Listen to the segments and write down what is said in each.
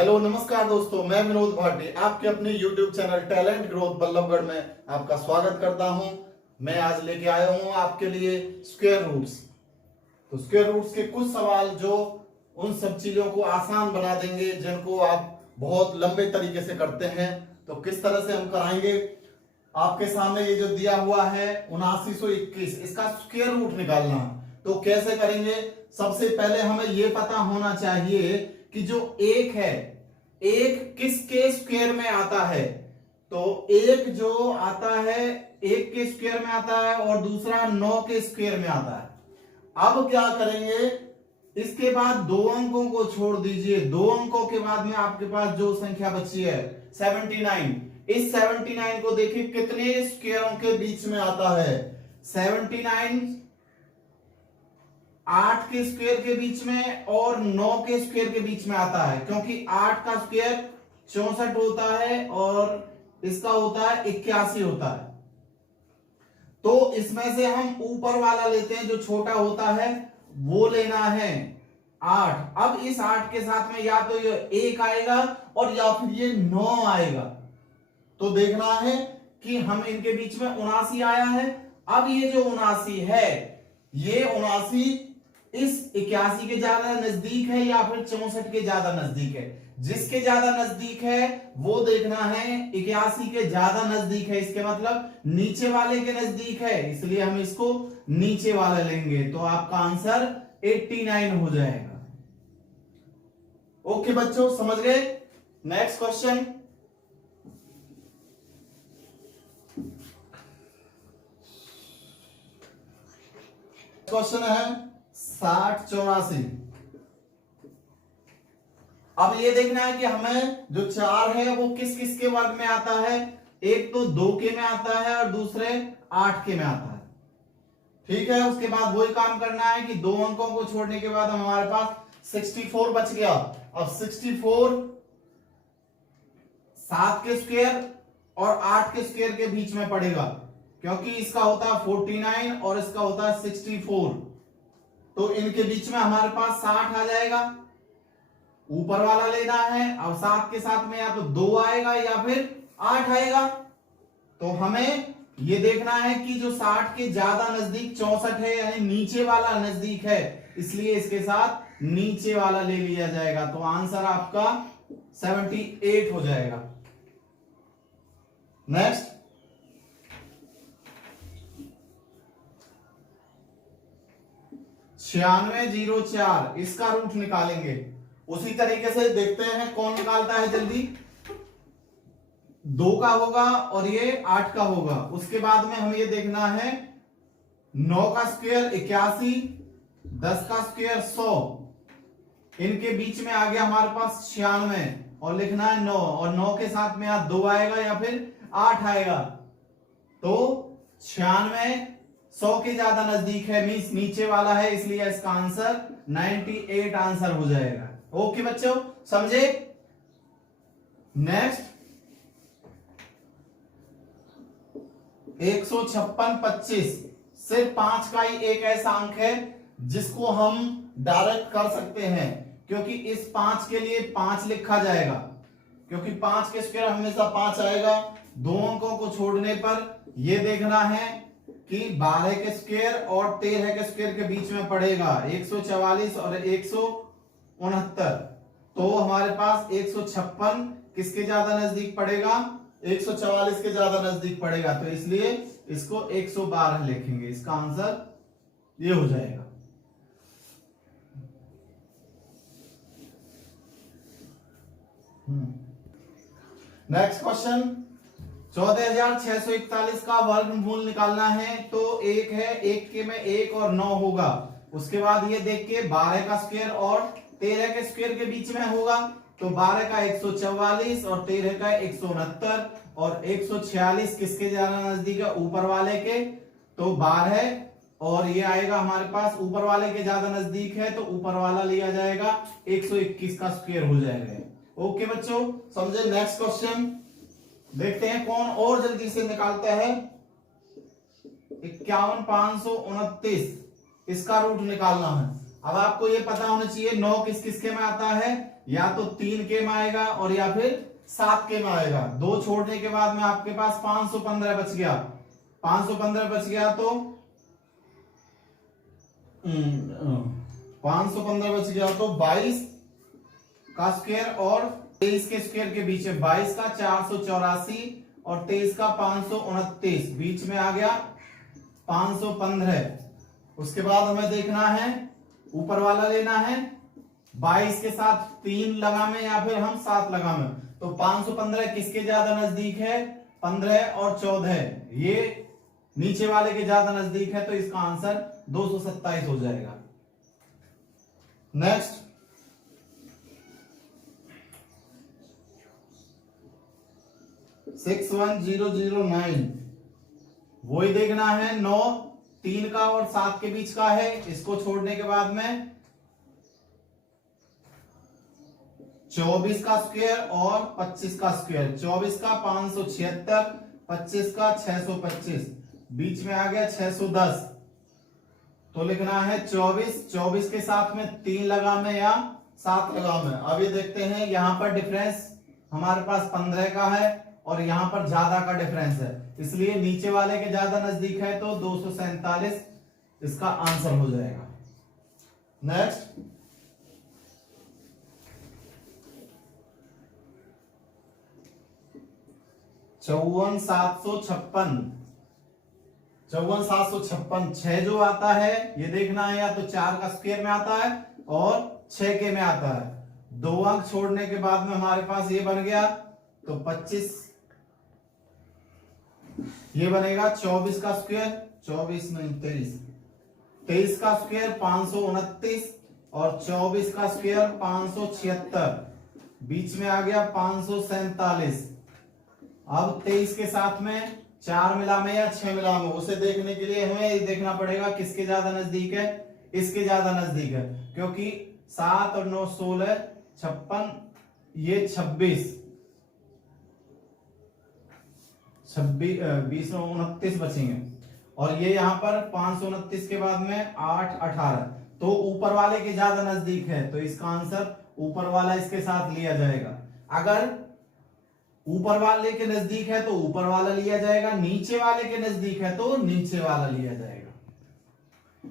Hello नमस्कार दोस्तों, मैं विनोद भाटी आपके अपने YouTube channel talent growth Ballabhgarh में आपका स्वागत करता हूं। मैं आज लेके आया हूं आपके लिए स्क्वायर रूट्स। तो स्क्वायर रूट्स के कुछ सवाल जो उन सब चीजों को आसान बना देंगे जिनको आप बहुत लंबे तरीके से करते हैं। तो किस तरह से हम कराएंगे, आपके सामने ये जो दिया हुआ है 7921, इसका स्क्वायर रूट निकालना। तो कैसे करेंगे, सबसे पहले हमें ये पता होना चाहिए कि जो एक है, एक किसके स्क्वायर में आता है। तो एक जो आता है एक के स्क्वायर में आता है और दूसरा 9 के स्क्वायर में आता है। अब क्या करेंगे, इसके बाद दो अंकों को छोड़ दीजिए। दो अंकों के बाद में आपके पास जो संख्या बची है 79, इस 79 को देखिए कितने स्क्वायरों के बीच में आता है। 79 8 के स्क्वायर के बीच में और 9 के स्क्वायर के बीच में आता है, क्योंकि 8 का स्क्वायर 64 होता है और इसका होता है 81 होता है। तो इसमें से हम ऊपर वाला लेते हैं, जो छोटा होता है वो लेना है 8। अब इस 8 के साथ में या तो ये 1 आएगा और या फिर ये 9 आएगा। तो देखना है कि हम इनके बीच में 79 आया है। अब ये जो 79 है, ये 79 इस 81 के ज्यादा नजदीक है या फिर 64 के ज्यादा नजदीक है। जिसके ज्यादा नजदीक है वो देखना है 81 के ज्यादा नजदीक है, इसके मतलब नीचे वाले के नजदीक है, इसलिए हम इसको नीचे वाला लेंगे। तो आपका आंसर 89 हो जाएगा। ओके बच्चों, समझ गए। नेक्स्ट क्वेश्चन, क्वेश्चन है 6084। अब ये देखना है कि हमें जो 4 है वो किस किस के वर्ग में आता है। एक तो 2 के में आता है और दूसरे 8 के में आता है। ठीक है, उसके बाद वही काम करना है कि दो अंकों को छोड़ने के बाद हमारे पास 64 बच गया। अब 64 7 के स्क्वायर और 8 के स्क्वायर के बीच में पड़ेगा, क्योंकि इसका होता है 49 और इसका होता है 64। तो इनके बीच में हमारे पास 60 आ जाएगा। ऊपर वाला लेना है। अब 7 के साथ में या तो 2 आएगा या फिर 8 आएगा। तो हमें ये देखना है कि जो 60 के ज्यादा नजदीक 64 है, यानी नीचे वाला नजदीक है, इसलिए इसके साथ नीचे वाला ले लिया जाएगा। तो आंसर आपका 78 हो जाएगा। नेक्स्ट, छियानवे 04, इसका रूट निकालेंगे। उसी तरीके से देखते हैं कौन निकालता है जल्दी। 2 का होगा और ये 8 का होगा। उसके बाद में हमें ये देखना है 9 का स्क्वायर 81, 10 का स्क्वायर 100, इनके बीच में आ गया हमारे पास 96 और लिखना है 9, और 9 के साथ में या 2 आएगा या फिर 8 आएगा। तो 96 100 के ज्यादा नजदीक है, मींस नीचे वाला है, इसलिए इसका आंसर 98 आंसर हो जाएगा। ओके बच्चों, समझे। नेक्स्ट, 156 सिर्फ 5 का ही एक ऐसा अंक है जिसको हम डायरेक्ट कर सकते हैं, क्योंकि इस 5 के लिए 5 लिखा जाएगा, क्योंकि 5 के स्क्वायर हमेशा 5 आएगा। दो अंकों को छोड़ने पर यह देखना है कि 12 के स्क्वायर और 13 के स्क्वायर के बीच में पड़ेगा 144 और 169। तो हमारे पास 156 किसके ज्यादा नजदीक पड़ेगा, 144 के ज्यादा नजदीक पड़ेगा। तो इसलिए इसको 112 लिखेंगे। इसका आंसर ये हो जाएगा। नेक्स्ट क्वेश्चन, 14641 का वर्गमूल निकालना है। तो 1 है, 1 के में 1 और 9 होगा। उसके बाद ये देख के 12 का स्क्वायर और 13 के स्क्वायर के बीच में होगा। तो 12 का 144 और 13 का 169 और 146 किसके ज्यादा नजदीक है, ऊपर वाले के। तो 12 और ये आएगा हमारे पास ऊपर वाले के ज्यादा नजदीक है, तो ऊपर वाला लिया जाएगा, 121 का स्क्वायर हो जाएगा। ओके बच्चों, समझे। नेक्स्ट क्वेश्चन देखते हैं कौन और जल्दी से निकालता है। 51529, इसका रूट निकालना है। अब आपको ये पता होना चाहिए 9 किस किसके में आता है। या तो 3 के में आएगा और या फिर 7 के में आएगा। 2 छोड़ने के बाद में आपके पास 515 बच गया। 515 बच गया तो 515 बच गया तो 22 का स्क्वायर और 23 के स्क्वायर के बीच में 22 का 484 और 23 का 529 बीच में आ गया 515। उसके बाद हमें देखना है ऊपर वाला लेना है 22 के साथ 3 लगामे या फिर हम 7 लगामे। तो 515 किसके ज्यादा नजदीक है? 15 और 14 ये नीचे वाले के ज्यादा नजदीक है, तो इसका आंसर 227 हो जाएगा। नेक्स्ट 61009 वही देखना है। 9 3 का और 7 के बीच का है, इसको छोड़ने के बाद में 24 का स्क्वायर और 25 का स्क्वायर। 24 का 576, 25 का 625, बीच में आ गया 610। तो लिखना है 24 के साथ में 3 लगामे या 7 लगामे। अब ये देखते हैं यहां पर डिफरेंस हमारे पास 15 का है और यहां पर ज्यादा का डिफरेंस है, इसलिए नीचे वाले के ज्यादा नजदीक है तो 247 इसका आंसर हो जाएगा। नेक्स्ट 54756 54756 6 जो आता है ये देखना है, या तो 4 का स्क्वायर में आता है और 6 के में आता है। 2 अंक छोड़ने के बाद में हमारे पास ये बन गया तो 25 ये बनेगा 24 का स्क्वायर 24 नहीं 23 का स्क्वायर 529 और 24 का स्क्वायर 576, बीच में आ गया 547। अब 23 के साथ में 4 मिलामे या 6 मिलामे, उसे देखने के लिए हमें देखना पड़ेगा किसके ज्यादा नजदीक है। इसके ज्यादा नजदीक है, क्योंकि 7 और 9 16 56 ये 26 20 और 29 बचेंगे और ये यहाँ पर 529 के बाद में 8 18, तो ऊपर वाले के ज्यादा नजदीक है, तो इसका आंसर ऊपर वाला इसके साथ लिया जाएगा। अगर ऊपर वाले के नजदीक है तो ऊपर वाला लिया जाएगा, नीचे वाले के नजदीक है तो नीचे वाला लिया जाएगा।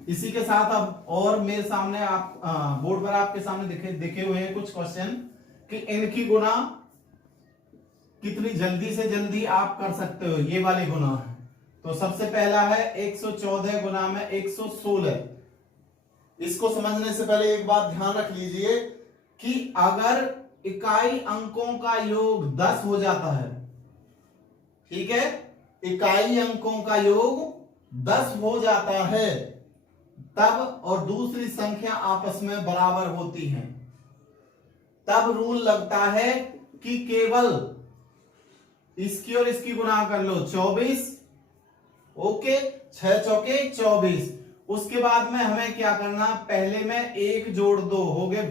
इसी के साथ अब और मेरे सामने आप बोर्ड पर आपके सामने दिखे हुए हैं कुछ क्वेश्चन कि इनकी गुना कितनी जल्दी से जल्दी आप कर सकते हो, ये वाले गुना है। तो सबसे पहला है 114 गुना में 116। इसको समझने से पहले एक बात ध्यान रख लीजिए कि अगर इकाई अंकों का योग 10 हो जाता है, ठीक है, इकाई अंकों का योग 10 हो जाता है तब और दूसरी संख्या आपस में बराबर होती हैं, तब रूल लगता है कि केवल इसकी और इसकी गुना कर लो 24, ओके, 6 चौके 24। उसके बाद में हमें क्या करना, पहले में 1 जोड़ 2 हो गए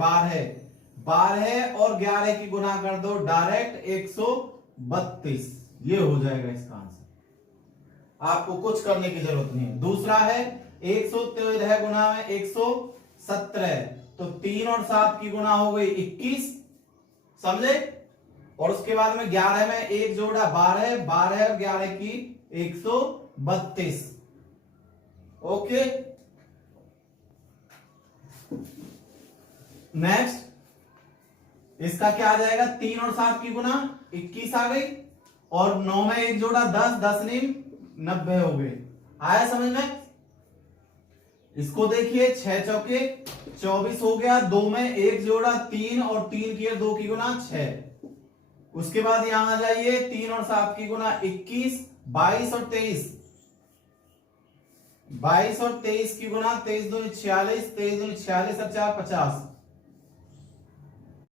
12 और 11 की गुना कर दो डायरेक्ट 132, ये हो जाएगा इसका आंसर। आपको कुछ करने की जरूरत नहीं है। दूसरा है 113 गुना में 117, तो 3 और 7 की गुना हो गई 21, समझे। और उसके बाद में 11 में 1 जोड़ा 12 और 11 की 132, ओके। नेक्स्ट इसका क्या आ जाएगा, 3 और 7 की गुना 21 आ गई और 9 में 1 जोड़ा 10 10 नहीं 90 हो गए। आया समझ में। इसको देखिए 6 चौके 24 हो गया, 2 में 1 जोड़ा 3 और 3 किए 2 की गुना 6। उसके बाद यहां आ जाइए 3 और 7 की गुना 21, 22 और 23, 22 और 23 की गुना 23 दूनी 46, 23 दूनी 46 और 4 50,